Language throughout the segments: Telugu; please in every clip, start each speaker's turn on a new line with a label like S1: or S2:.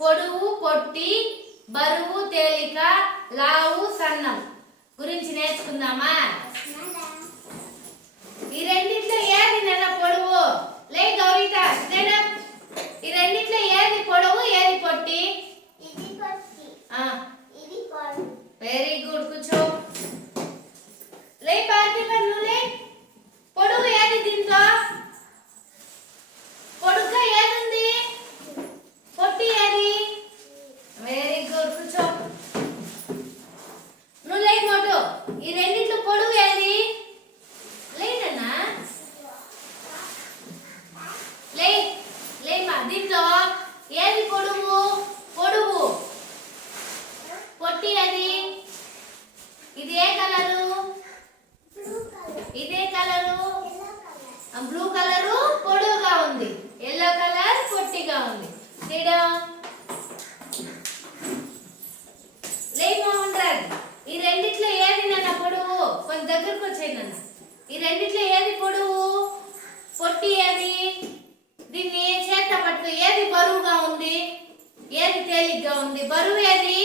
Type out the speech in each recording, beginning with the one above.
S1: పొడువు పొట్టి బరువు తేలిక లావు సన్నం గురించి నేర్చుకుందామా ఈ రెండిట్లో ఏది నెల పొడవు లే గౌరీత స్టాండ్ అప్. ఈ రెండిట్లో ఏది పొడవు ఏది పొట్టి వెరీ గుడ్ కూర్చో లే పార్థివన్ నువ్వు లే పొడుగు ఏది దీంట్లో పొడుగ్గా ఏది ఉంది పొట్టి ఏది వెరీ గుడ్ కూర్చో నువ్వు లే మోటు ఈ రెండిట్లో పొడుగు ఏది లేదన్నా లే లేమా దీంట్లో ఏది పొడుగు పొడుగు పొట్టి అది ఇది ఏ కలరు ఇదే కలరు బ్లూ కలరు పొడుగుగా ఉంది ఎల్లో కలర్ పొట్టిగా ఉంది తీడా లే మోహన్ రాజ్ ఈ రెండిట్లో ఏది నాన్న పొడుగు కొంచెం దగ్గరకు వచ్చేయండి అన్న ఈ రెండిట్లో ఏది పొడువు? పొట్టి ఏది? దీన్ని చేత పట్టుకు? ఏది బరువుగా ఉంది? ఏది తేలిగ్గా ఉంది? బరువు ఏది?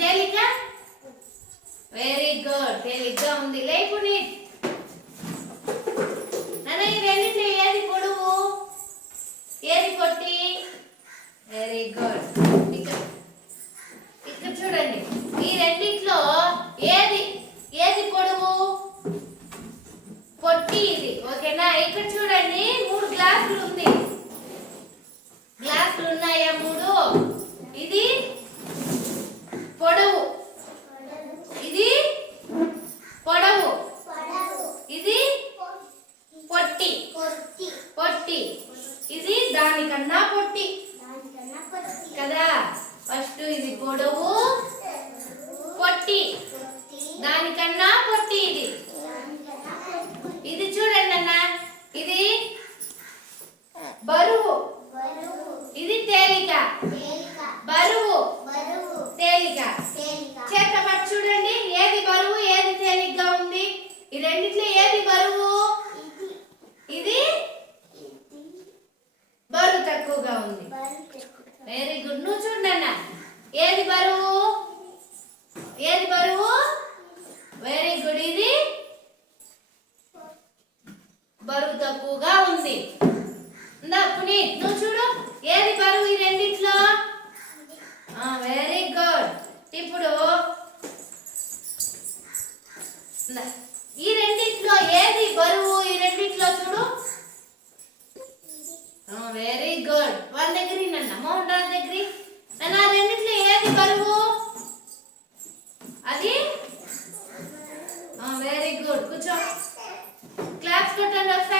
S1: తేలిక? వెరీ గుడ్ తేలిగ్గా ఉంది. లేపు నీ ఈ రెండిట్లో ఏది పొడువు? ఏది పొట్టి? వెరీ గుడ్ ఇక్కడ ఇక్కడ చూడండి ఈ రెండిట్లో ఏది ఏది పొడుగు పొట్టి ఇది ఓకేనా ఇక్కడ చూడండి మూడు గ్లాసులు ఉంది గ్లాసులు ఉన్నాయా మూడు ఇది పొడవు ఇది పొడవు ఇది పొట్టి. పొట్టి. ఇది దానికన్నా పొట్టి. కదా? ఫస్ట్ ఇది పొడవు. పొట్టి. దానికన్నా పొట్టి ఇది. ఇది చూడండి అన్న. ఇది బరువు. ఇది తేలిక. బరువు. తేలిక. చేత చూడండి. ఏది బరువు ఏది తేలిగ్గా ఉంది? ఈ రెండిట్లో ఏది బరువు ఇది బరువు తక్కువగా ఉంది వెరీ గుడ్ నువ్వు చూడన్న ఏది బరువు? ఏది బరువు? వెరీ గుడ్ ఇది బరువు తక్కువగా ఉంది. వాళ్ళ దగ్గర మోహన్ రాజ్ దగ్గర నా ఆ రెండిట్లో ఏది బరువు? అది? వెరీ గుడ్ కూర్చో. క్లాప్స్ కొట్టండి ఒకసారి